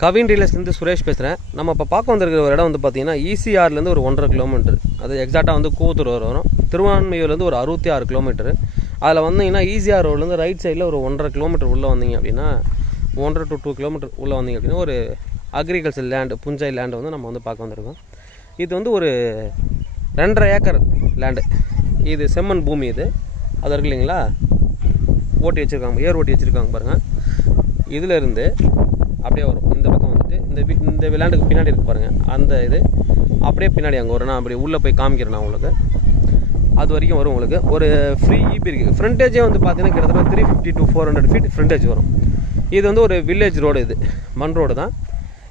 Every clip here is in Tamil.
கவின் ரியல்ஸ்லேருந்து சுரேஷ் பேசுகிறேன். நம்ம இப்போ பார்க்க வந்திருக்கிற ஒரு இடம் வந்து பார்த்தீங்கன்னா ஈசிஆர்லேருந்து ஒரு 1.5 கிலோமீட்டர், அது எக்ஸாக்டாக வந்து கூத்தூர் வரும். திருவான்மையூர்லேருந்து ஒரு 66 கிலோமீட்டர். அதில் வந்தீங்கன்னா ஈசிஆர் ரோட்லேருந்து ரைட் சைடில் ஒரு 1.5 கிலோமீட்டர் உள்ளே வந்தீங்க அப்படின்னா 1 to 2 கிலோமீட்டர் உள்ளே வந்தீங்க அப்படின்னா ஒரு அக்ரிகல்ச்சர் லேண்டு, புஞ்சை லேண்டு வந்து நம்ம வந்து பார்க்க வந்திருக்கோம். இது வந்து ஒரு 2.5 ஏக்கர் லேண்டு. இது செம்மண் பூமி. இது அது இருக்கு இல்லைங்களா, ஓட்டி வச்சுருக்காங்க, ஏர் ஓட்டி வச்சுருக்காங்க பாருங்கள். இதில் இருந்து அப்படியே வரும் இந்த பக்கம் வந்துட்டு இந்த லேண்டுக்கு பின்னாடி இருக்கு பாருங்கள், அந்த இது அப்படியே பின்னாடி அங்கே வரும். நான் அப்படி உள்ளே போய் காமிக்கிறேன் நான் உங்களுக்கு. அது வரைக்கும் வரும் உங்களுக்கு. ஒரு ஃப்ரீ ஈபி இருக்குது. ஃப்ரண்டேஜே வந்து பார்த்தீங்கன்னா கிட்டத்தட்ட 350 to 400 ஃபீட் ஃப்ரண்டேஜ் வரும். இது வந்து ஒரு வில்லேஜ் ரோடு, இது மண் ரோடு தான்.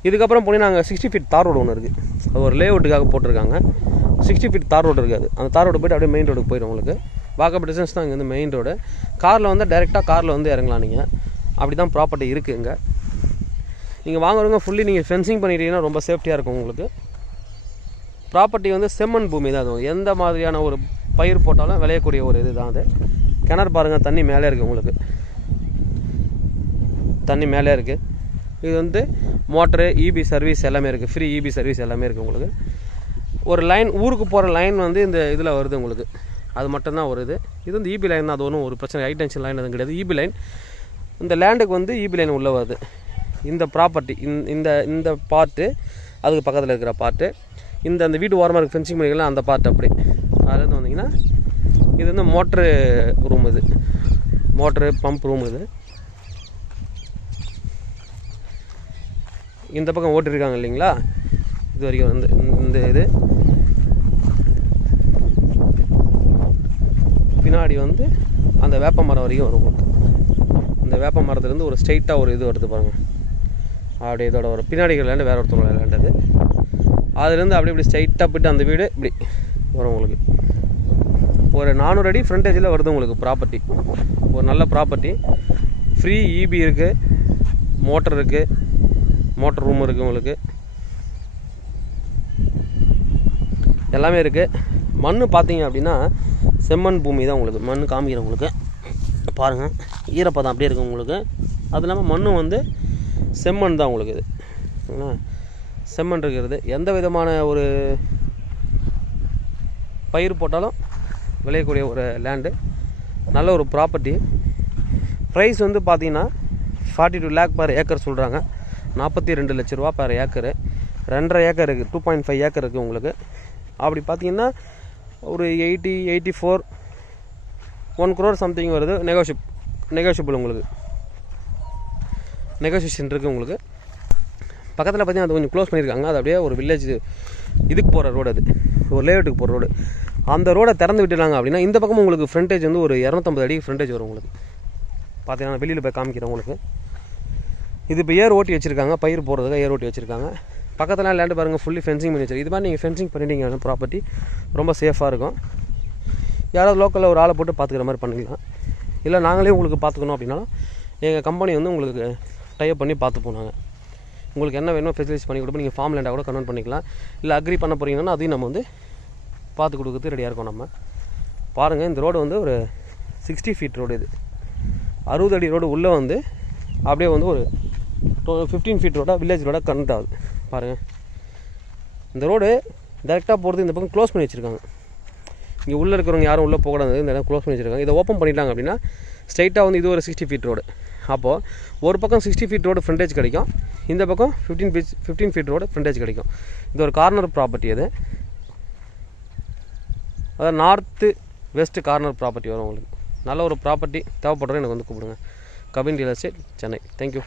இதுக்கப்புறம் போனீங்கன்னா அங்கே 60 ஃபீட் தார் ரோடு ஒன்று இருக்குது. அது ஒரு லேஅவுட்டுக்காக போட்டிருக்காங்க. 60 ஃபீட் தார் ரோடு இருக்காது. அந்த தார் ரோடு போய்ட்டு அப்படியே மெயின் ரோடுக்கு போயிடும் உங்களுக்கு. வாக்கப் டிஸ்டன்ஸ் தான் இங்கே வந்து மெயின் ரோடு. காரில் வந்து டைரெக்டாக காரில் வந்து இறங்கலாம் நீங்கள். அப்படி தான் ப்ராப்பர்ட்டி இருக்குது இங்கே. நீங்கள் வாங்குறவங்க ஃபுல்லி நீங்கள் ஃபென்சிங் பண்ணிட்டீங்கன்னா ரொம்ப சேஃப்டியாக இருக்கும் உங்களுக்கு. ப்ராப்பர்ட்டி வந்து செம்மண் பூமி தான். அது எந்த மாதிரியான ஒரு பயிர் போட்டாலும் விளையக்கூடிய ஒரு இது தான் அது. கிணறு பாருங்கள், தண்ணி மேலே இருக்குது உங்களுக்கு, தண்ணி மேலே இருக்குது. இது வந்து மோட்ரு, இபி சர்வீஸ் எல்லாமே இருக்குது. ஃப்ரீ இபி சர்வீஸ் எல்லாமே இருக்குது உங்களுக்கு. ஒரு லைன், ஊருக்கு போகிற லைன் வந்து இந்த இதில் வருது உங்களுக்கு. அது மட்டும்தான் ஒரு இது வந்து இபி லைன் தான். அது ஒன்றும் ஒரு பிரச்சனை, ஹை டென்ஷன் லைன் எதுவும் கிடையாது. இபி லைன் இந்த லேண்டுக்கு வந்து இபி லைன் உள்ளே வருது. இந்த ப்ராப்பர்ட்டி இந்த பார்ட்டு, அதுக்கு பக்கத்தில் இருக்கிற பார்ட்டு, அந்த வீட்டு ஓரமாக இருக்குது ஃபென்சிங் பண்ணிக்கலாம் அந்த பார்ட். அப்படி அதுலேருந்து வந்தீங்கன்னா இது வந்து மோட்ரு ரூம், இது மோட்ரு பம்ப் ரூம். இது இந்த பக்கம் ஓட்டிருக்காங்க இல்லைங்களா, இது வரைக்கும் வந்து இந்த இது பின்னாடி வந்து அந்த வேப்ப மரம் வரைக்கும் வரும் உங்களுக்கு. இந்த வேப்ப மரத்துலேருந்து ஒரு ஸ்ட்ரைட்டாக ஒரு இது வருது பாருங்கள், அப்படியே இதோட ஒரு பின்னாடி லேண்டு வேறு ஒருத்தவங்க லேண்டு. அது அதுலேருந்து அப்படி இப்படி ஸ்ட்ரைட்டாக போய்ட்டு அந்த வீடு இப்படி வரும் உங்களுக்கு. ஒரு 400 அடி ஃப்ரண்டேஜில் வருது உங்களுக்கு ப்ராப்பர்ட்டி. ஒரு நல்ல ப்ராப்பர்ட்டி. ஃப்ரீ இபி இருக்குது, மோட்டர் இருக்குது, மோட்டர் ரூம் இருக்குது உங்களுக்கு, எல்லாமே இருக்குது. மண் பார்த்தீங்க அப்படின்னா செம்மண் பூமி தான் உங்களுக்கு. மண் காமிக்கிறேன் உங்களுக்கு பாருங்கள், ஈரப்பதம் அப்படியே இருக்குது உங்களுக்கு. அது இல்லாமல் மண்ணும் வந்து செம்மண் தான் உங்களுக்கு. இது செம்மண் இருக்கிறது. எந்த விதமான ஒரு பயிர் போட்டாலும் விளையக்கூடிய ஒரு லேண்டு, நல்ல ஒரு ப்ராப்பர்ட்டி. ப்ரைஸ் வந்து பார்த்தீங்கன்னா 42 lakh per ஏக்கர் சொல்கிறாங்க. 42 லட்ச ரூபா per ஏக்கரு. 2.5 ஏக்கர் இருக்குது, 2.5 ஏக்கர் இருக்குது உங்களுக்கு. அப்படி பார்த்தீங்கன்னா ஒரு 84 1 crore சம்திங் வருது. நெகோஷியபிள் உங்களுக்கு, நெகோசியேஷன் இருக்குது உங்களுக்கு. பக்கத்தில் பார்த்தீங்கன்னா அது கொஞ்சம் க்ளோஸ் பண்ணியிருக்காங்க. அது அப்படியே ஒரு வில்லேஜ் இதுக்கு போகிற ரோடு, அது ஒரு லேஅவுட்டுக்கு போகிற ரோடு. அந்த ரோடை திறந்து விட்டுறாங்க அப்படின்னா இந்த பக்கம் உங்களுக்கு ஃப்ரண்டேஜ் வந்து ஒரு 250 அடி ஃப்ரண்டேஜ் வரும் உங்களுக்கு. பார்த்தீங்கன்னா வெளியில் போய் காமிக்கிறேன் உங்களுக்கு. இது இப்போ ஏர் ஓட்டி வச்சுருக்காங்க, பயிர் போடுறதுக்கு ஏர் ஓட்டி வச்சுருக்காங்க. பக்கத்தில் லேண்டு பாருங்கள், ஃபுல்லி ஃபென்சிங் பண்ணி வச்சுருக்கு. இது மாதிரி நீங்கள் ஃபென்சிங் பண்ணிட்டீங்கன்னா ப்ராப்பர்ட்டி ரொம்ப சேஃபாக இருக்கும். யாராவது லோக்கலில் ஒரு ஆளை போட்டு பார்த்துக்கிற மாதிரி பண்ணிக்கலாம். இல்லை நாங்களே உங்களுக்கு பார்த்துக்கணும் அப்படின்னாலும் எங்கள் கம்பெனி வந்து உங்களுக்கு டைப் பண்ணி பார்த்து போனாங்க. உங்களுக்கு என்ன வேணுமோ ஃபெசிலிட்டிஸ் பண்ணி கொடுப்போம். நீங்கள் ஃபார்ம் லேண்டாக கூட கன்வெர்ட் பண்ணிக்கலாம். இல்லை அக்ரி பண்ண போகிறீங்கன்னா அதையும் நம்ம வந்து பார்த்து கொடுக்குறது ரெடியாக இருக்கோம். நம்ம பாருங்கள், இந்த ரோடு வந்து ஒரு 60 ஃபீட் ரோடு. இது 60 அடி ரோடு. உள்ளே வந்து அப்படியே வந்து ஒரு 15 ஃபீட் ரோடாக வில்லேஜ் ரோடாக கனெக்ட் ஆகுது பாருங்கள். இந்த ரோடு டேரெக்டாக போகிறது இந்த பக்கம் க்ளோஸ் பண்ணி வச்சுருக்காங்க. இங்கே உள்ளே இருக்கிறவங்க யாரும் உள்ளே போகக்கூடாது, இந்த இடம் க்ளோஸ் பண்ணி வச்சுருக்காங்க. இதை ஓப்பன் பண்ணிட்டாங்க அப்படின்னா ஸ்ட்ரைட்டாக வந்து இது ஒரு 60 ஃபீட் ரோடு. அப்போது ஒரு பக்கம் 60 ஃபீட் ரோடு ஃப்ரண்டேஜ் கிடைக்கும், இந்த பக்கம் 15 ஃபீட் ரோடு ஃப்ரண்டேஜ் கிடைக்கும். இது ஒரு கார்னர் ப்ராப்பர்ட்டி. அது அதாவது நார்த்து வெஸ்ட் கார்னர் ப்ராப்பர்ட்டி வரும் உங்களுக்கு. நல்ல ஒரு ப்ராப்பர்ட்டி தேவைப்படுறேன் எனக்கு வந்து கூப்பிடுங்க. Kavin real estate, Chennai. Thank you.